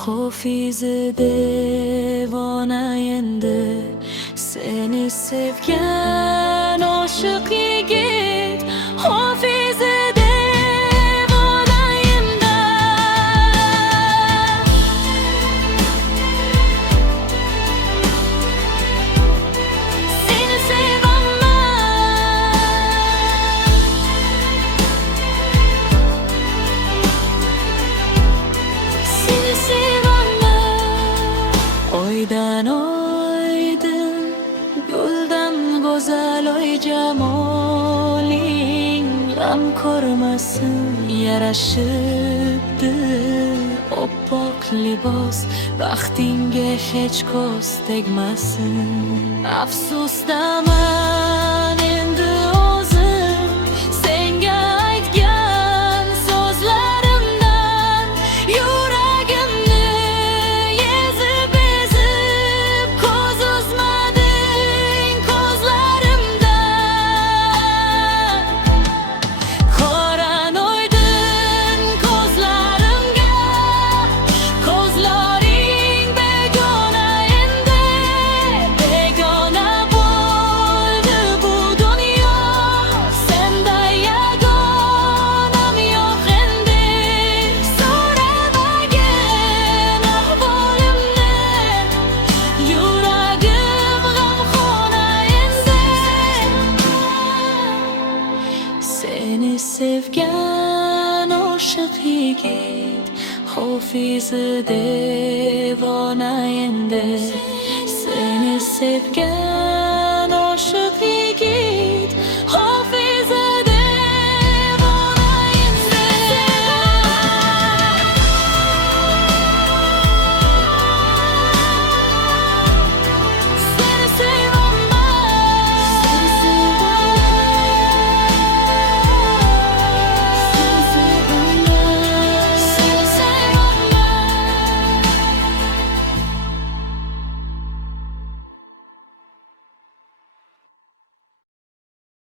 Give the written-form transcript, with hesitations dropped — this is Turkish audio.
Hofizi devonayindi seni sevgan oshiq yigit. Hofizi devonayindi seni sevaman, seni sevaman. Oydan oydin guldan go'zal oy jamoling g'am ko'rmasin, yarashibdi oppoq libos, baxtingga hech ko'z tegmasin. Afsusdaman endi o'zim senga aytgan so'zlarimdan, yuragimni ezib ko'z uzmading ko'zlarimdan. Qoran oydin ko'zlarimga, ko'zlaring begona endi, begona bo'ldi bu dunyo, senday yagonam yo'q endi. So'ramagin ahvolimni, yuragim g'amxona endi. Seni sevgan oshiq yigit, Hofizi devona endi seni sevgan